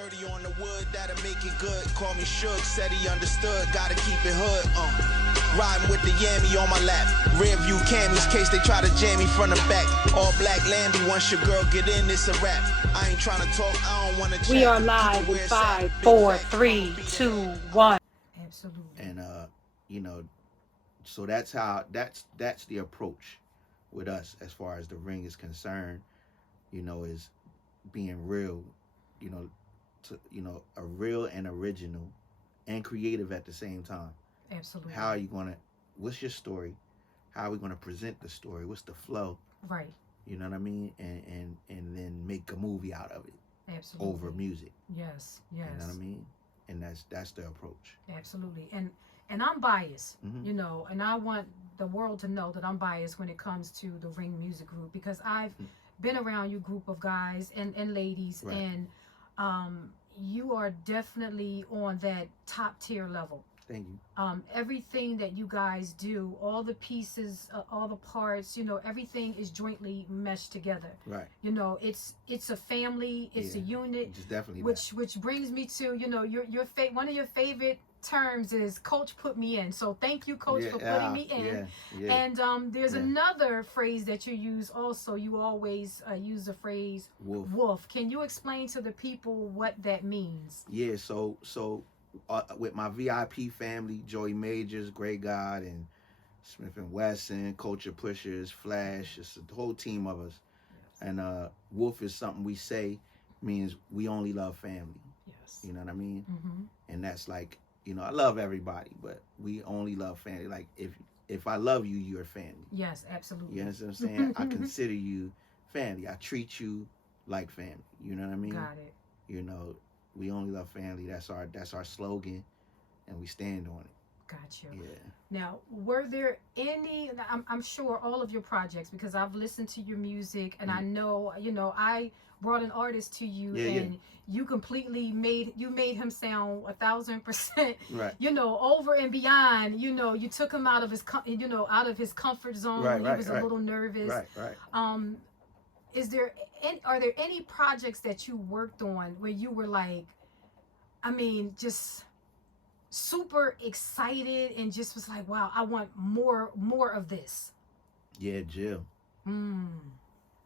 30 on the wood, that'll make it good. Call me Shook, said he understood, gotta keep it hood. Riding with the yammy on my lap. Rear view camis, case they try to jam me from the back. All black Lambie, once your girl get in, it's a rap. I ain't trying to talk, I don't want to chat. We are live in 5, 4, 3, 2, 1. Absolutely. And you know, so that's how that's the approach with us as far as the ring is concerned. You know, is being real. A real and original and creative at the same time. Absolutely. How are you gonna? What's your story? How are we gonna present the story? What's the flow? Right. You know what I mean? And then make a movie out of it. Absolutely. Over music. Yes. You know what I mean? And that's the approach. Absolutely. And I'm biased, Mm-hmm. and I want the world to know that I'm biased when it comes to the Ring Music Group, because I've been around your group of guys and ladies, right. And you are definitely on that top tier level. Thank you. Everything that you guys do, all the pieces, all the parts, everything is jointly meshed together. Right. It's a family, it's a unit. It's definitely which brings me to, your one of your favorite terms is Coach put me in. So thank you, Coach, for putting me in. Yeah. And there's another phrase that you use also. You always use the phrase wolf. Can you explain to the people what that means? Yeah. So with my VIP family, Joey Majors, Great God, and Smith and Wesson, Culture Pushers, Flash, it's a whole team of us. Yes. And wolf is something we say means we only love family. Yes. You know what I mean? Mm-hmm. And that's like, I love everybody, but we only love family. Like if I love you, you're family. Yes, absolutely. You understand what I'm saying? I consider you family. I treat you like family. You know what I mean? Got it. We only love family. That's our slogan, and we stand on it. Got you. Yeah. Now, were there any? I'm sure all of your projects, because I've listened to your music, and I know, I brought an artist to you, and you completely made him sound 1,000%. Right. Over and beyond. You took him out of his comfort zone. Right. He was a little nervous. Right. Are there any projects that you worked on where you were like, just super excited and just was like, wow, I want more of this? Yeah, Jill.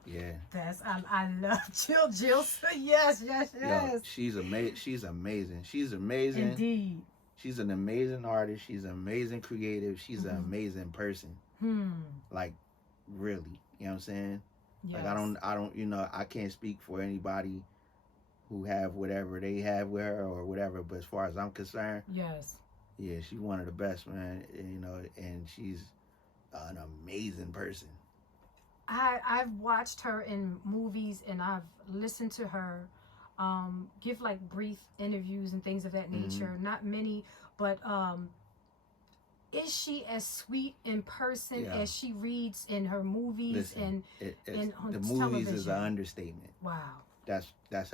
Yeah. I love Jill. Yes. Yo, she's amazing. She's amazing. Indeed. She's an amazing artist. She's an amazing creative. She's an amazing person. Like, really. You know what I'm saying? Yes. Like I don't I can't speak for anybody who have whatever they have with her or whatever, but as far as I'm concerned, yes. Yeah, she's one of the best, man. And she's an amazing person. I've watched her in movies, and I've listened to her give like brief interviews and things of that nature. Not many, but is she as sweet in person as she reads in her movies? Listen, and on the movies television? Is an understatement. Wow. That's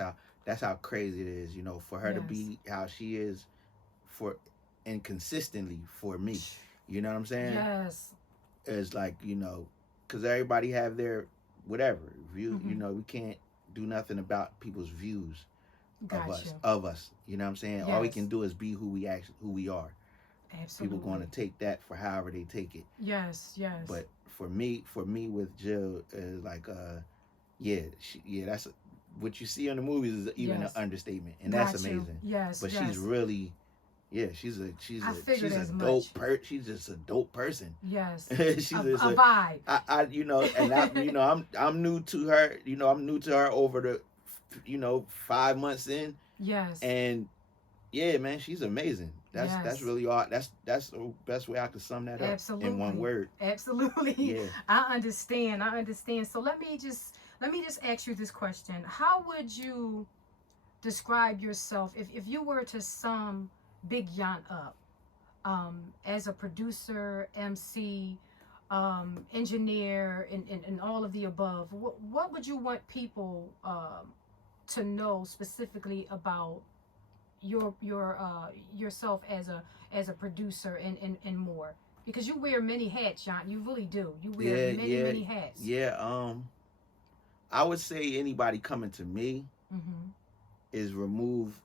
how crazy it is, for her to be how she is and consistently for me. You know what I'm saying? Yes. It's like, because everybody have their whatever view. We can't do nothing about people's views of us. You know what I'm saying? Yes. All we can do is be who we are. Absolutely. People going to take that for however they take it. Yes. But for me with Jill is like, that's what you see in the movies is even an understatement, and that's amazing. Yes. But she's really, she's a dope person. She's just a dope person. Yes. She's a vibe. I'm new to her. I'm new to her over the, 5 months in. Yes. And yeah, man, she's amazing. That's really all. That's the best way I could sum that up. Absolutely. In one word. Absolutely. Yeah. I understand. So let me just ask you this question. How would you describe yourself if you were to sum Big Yount up as a producer, MC, engineer, and all of the above? What would you want people to know specifically about yourself as a producer and more? Because you wear many hats, Yount. You really do. You wear many hats. Yeah. I would say anybody coming to me, is remove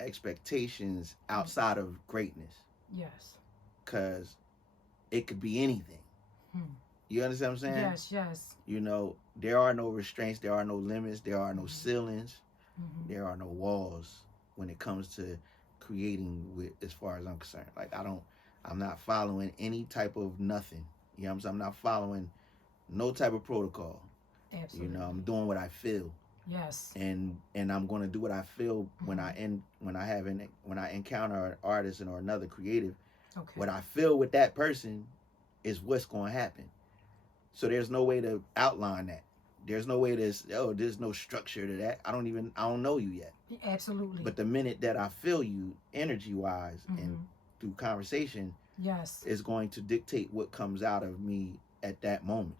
expectations outside of greatness, Yes. because it could be anything. You understand what I'm saying? Yes, yes. You know, there are no restraints, there are no limits, there are no ceilings, Mm-hmm. there are no walls when it comes to creating with, as far as I'm concerned. Like I'm not following any type of nothing. You know what I'm saying? I'm not following no type of protocol. Absolutely. You know, I'm doing what I feel. Yes. And I'm going to do what I feel when I encounter an artist or another creative. Okay. What I feel with that person is what's going to happen. So there's no way to outline that. There's no way to, there's no structure to that. I don't know you yet. Absolutely. But the minute that I feel you energy wise and through conversation, yes, is going to dictate what comes out of me at that moment.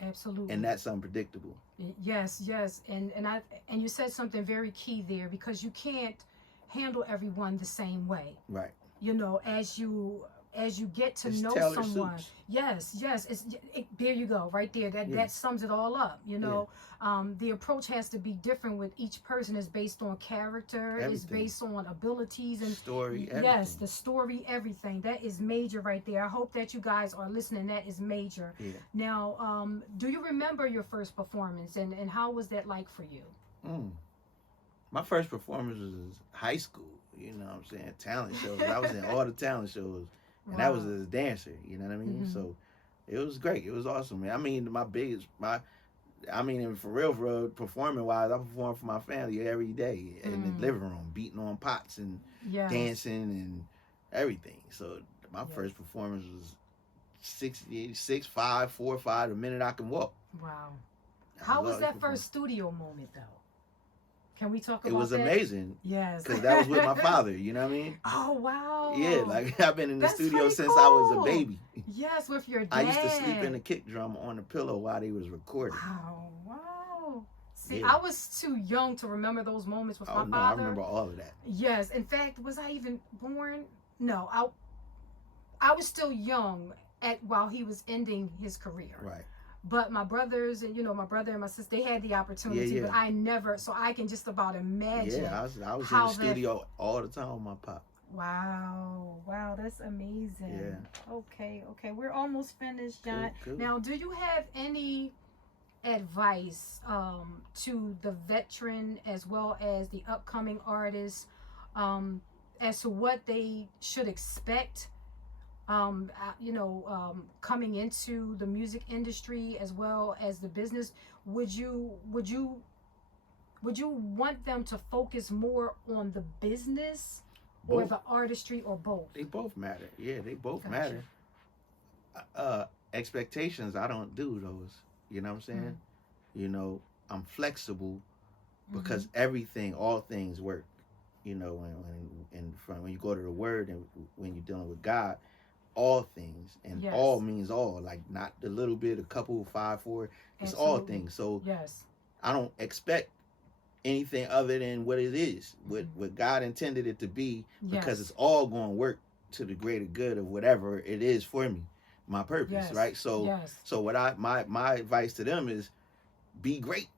Absolutely. And that's unpredictable. Yes, yes. And you said something very key there, because you can't handle everyone the same way. Right. You know, as you get to know someone. Suits. Yes. There you go, right there. That sums it all up. You know, the approach has to be different with each person. It's based on character. Everything. It's based on abilities and story. Everything. Yes, the story, everything. That is major right there. I hope that you guys are listening. That is major. Yeah. Now, do you remember your first performance, and how was that like for you? My first performance was in high school. You know what I'm saying? Talent shows. I was in all the talent shows. And that was as a dancer, you know what I mean? Mm-hmm. So it was great. It was awesome, man. I mean, for real, performing wise, I perform for my family every day in the living room, beating on pots and dancing and everything. So my first performance was 6'5", 4'5", the minute I can walk. Wow. How was that first studio moment, though? Can we talk about that? It was amazing. Yes. Because that was with my father, you know what I mean? Oh, wow. Yeah, like I've been in the studio since I was a baby. Yes, with your dad. I used to sleep in the kick drum on the pillow while they was recording. Wow. See, I was too young to remember those moments with my father. I remember all of that. Yes. In fact, was I even born? No, I was still young while he was ending his career. Right. But my brothers and my brother and my sister, they had the opportunity, but I never. So I can just about imagine. Yeah, I was in the studio all the time with my pop. Wow, that's amazing. Yeah. Okay. We're almost finished, Yount. Cool. Now, do you have any advice to the veteran as well as the upcoming artists as to what they should expect? Coming into the music industry as well as the business, would you want them to focus more on the business or the artistry, or both? They both matter. Yeah, they both matter. Expectations, I don't do those. You know what I'm saying? Mm-hmm. I'm flexible because all things work. When you go to the Word and when you're dealing with God, all things, and all means all, like not the little bit, a couple, 5, 4, it's all things. So I don't expect anything other than what it is, what God intended it to be, because it's all going to work to the greater good of whatever it is for me, my purpose, right? So what my advice to them is be great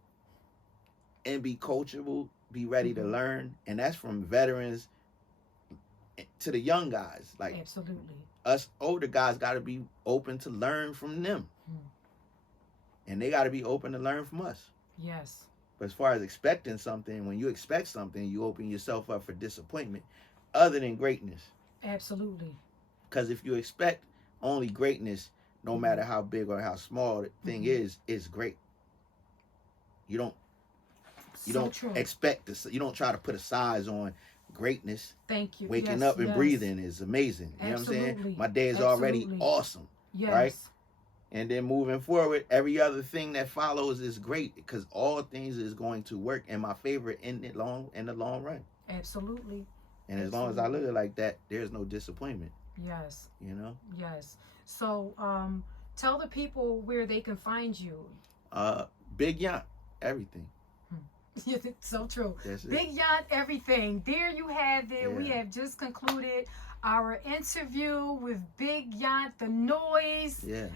and be coachable, be ready to learn, and that's from veterans to the young guys. Like, absolutely. Us older guys got to be open to learn from them. And they got to be open to learn from us. Yes. But as far as expecting something, when you expect something, you open yourself up for disappointment other than greatness. Absolutely. Because if you expect only greatness, no matter how big or how small the thing is, it's great. You don't expect this. You don't try to put a size on greatness. Thank you. Waking up and breathing is amazing. You know what I'm saying? My day is already awesome. Yes. Right? And then moving forward, every other thing that follows is great, because all things is going to work in my favor in the long run. Absolutely. And as long as I look at it like that, there's no disappointment. Yes. Yes. So tell the people where they can find you. Big Yount, everything. So true. Big Yount, everything. There you have it. Yeah. We have just concluded our interview with Big Yount, the NOIZE. Yeah.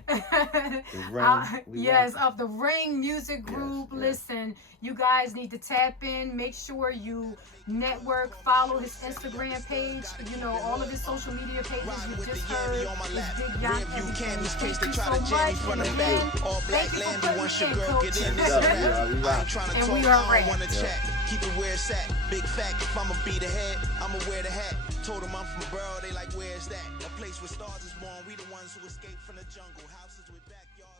Yes, of the Ring Music Group. Yes. Listen, you guys need to tap in. Make sure you network, follow his Instagram page. You know, all of his social media pages you just heard is Big Yount. Thank you so much. And again, thank you for putting in, Coach. And we are ready. Keep it where it's at. Big fact, if I'ma be the head, I'ma wear the hat. Told them I'm from a borough, they like, where's that? A place where stars is born, we the ones who escaped from the jungle. Houses with backyards.